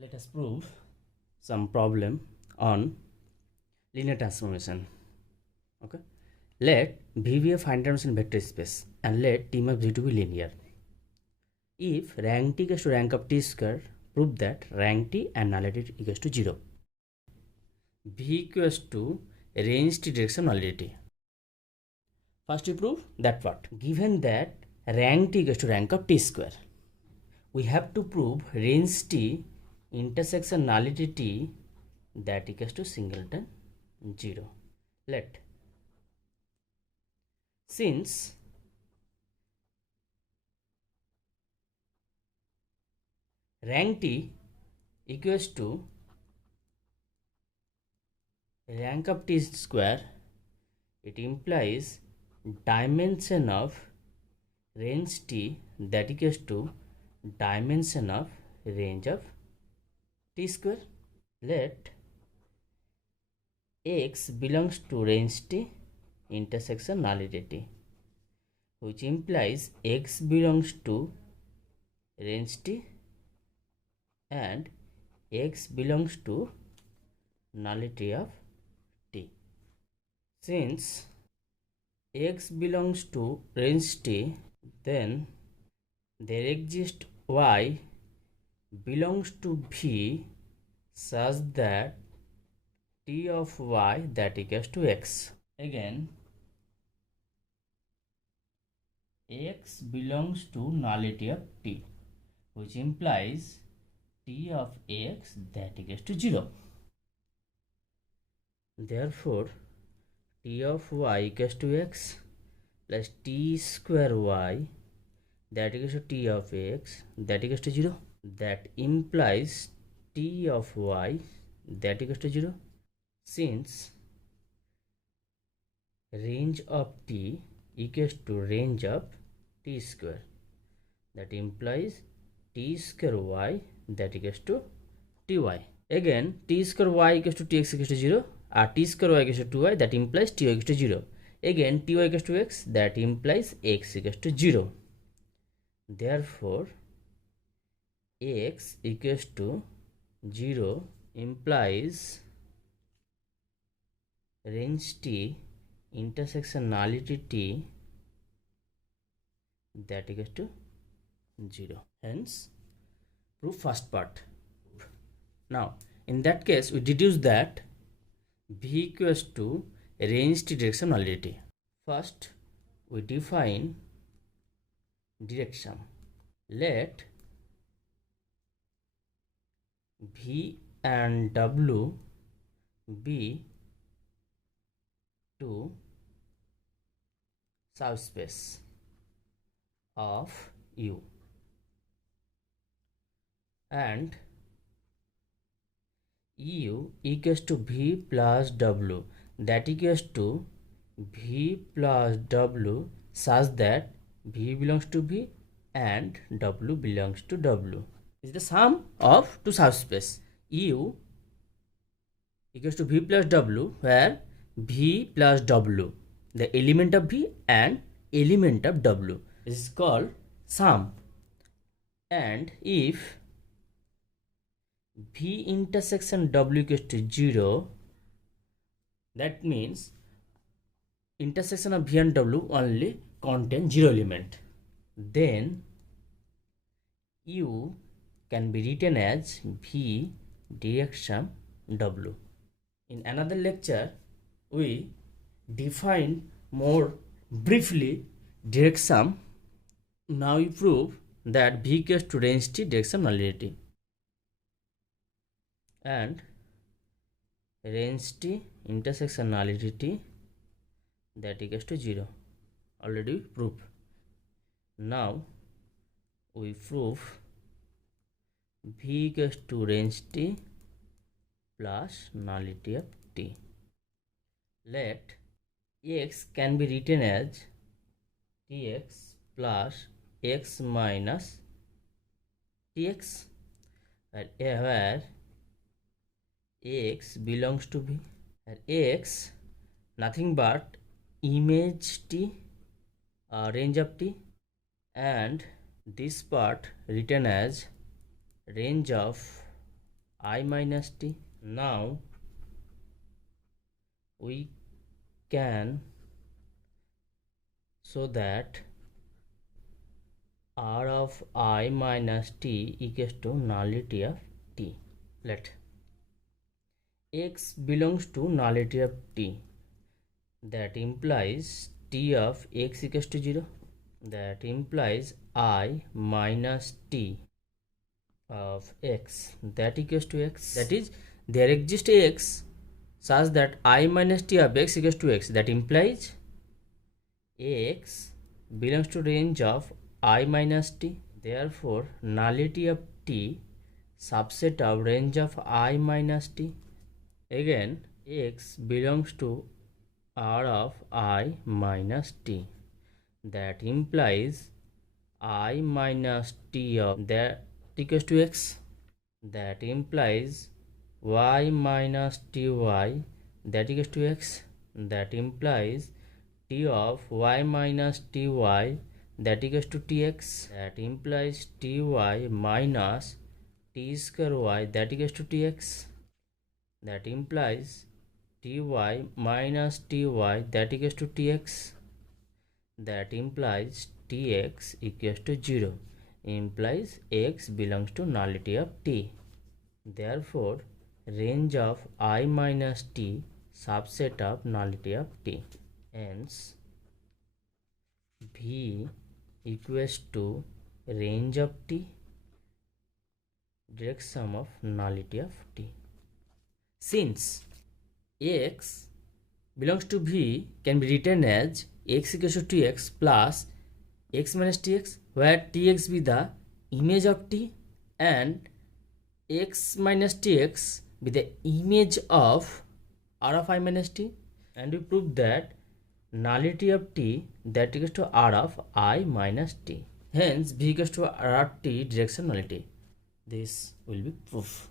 Let us prove some problem on linear transformation. Okay. Let V be a finite dimension vector space and let T map Z to be linear. If rank T equals to rank of T square, prove that rank T and nullity equals to 0. V equals to range T direction nullity. First we prove that what? Given that rank T equals to rank of T square, we have to prove range T intersection nullity T that equals to singleton 0. Let since rank T equals to rank of T square, it implies dimension of range T that equals to dimension of range of T square. Let X belongs to range T intersection nullity T, which implies X belongs to range T and X belongs to nullity of T. Since X belongs to range T, then there exists Y belongs to V such that T of Y that equals to X. Again, X belongs to nullity of T, which implies T of X that equals to 0. Therefore, T of Y equals to X plus T square Y that equals to T of X that equals to 0. That implies T of Y that equals to 0. Since range of T equals to range of T square, that implies T square Y that equals to Ty. Again, T square Y equals to Tx equals to 0 or T square Y equals to 2y, that implies Ty equals to 0. Again, Ty equals to X, that implies X equals to 0. Therefore, X equals to 0 implies range T intersection nullity T that equals to 0. Hence, prove first part. Now, in that case, we deduce that V equals to range T direction nullity. First, we define direction. Let V and W be two subspace of U and U equals to V plus W that equals to V plus W such that V belongs to V and W belongs to W. Is the sum of two subspace U equals to V plus W, where V plus W, the element of V and element of W, is called sum. And if V intersection W equals to 0, that means intersection of V and W only contain 0 element. Then U can be written as V direction W. In another lecture, we define more briefly direction. Now we prove that V equals to range T direction nullity and range T intersection nullity T that equals to 0. Already proved. Now we prove V equals to range T plus nullity of T. Let X can be written as Tx plus X minus Tx, where X belongs to V, and X nothing but image T, range of T, and this part written as range of I minus t. Now we can show that R of I minus t equals to nullity of t. Let x belongs to nullity of t. That implies t of x equals to 0. That implies I minus t of x that equals to x. That is, there exists x such that I minus t of x equals to x. That implies x belongs to range of I minus t. Therefore, nullity of t subset of range of I minus t. Again, x belongs to R of I minus t. That implies I minus t of that equals to x. That implies y minus ty that equals to x. That implies t of y minus ty that equals to tx. That implies ty minus t square y that equals to tx. That implies ty minus ty that equals to tx. That implies tx equals to 0. Implies x belongs to nullity of t. Therefore, range of I minus t subset of nullity of t. Hence, V equals to range of t direct sum of nullity of t. Since x belongs to V can be written as x equals to tx plus x minus tx, where tx be the image of t and x minus tx be the image of R of I minus t, and we prove that nullity of t that equals to R of I minus t. Hence V equals to R of t direction nullity. This will be proof.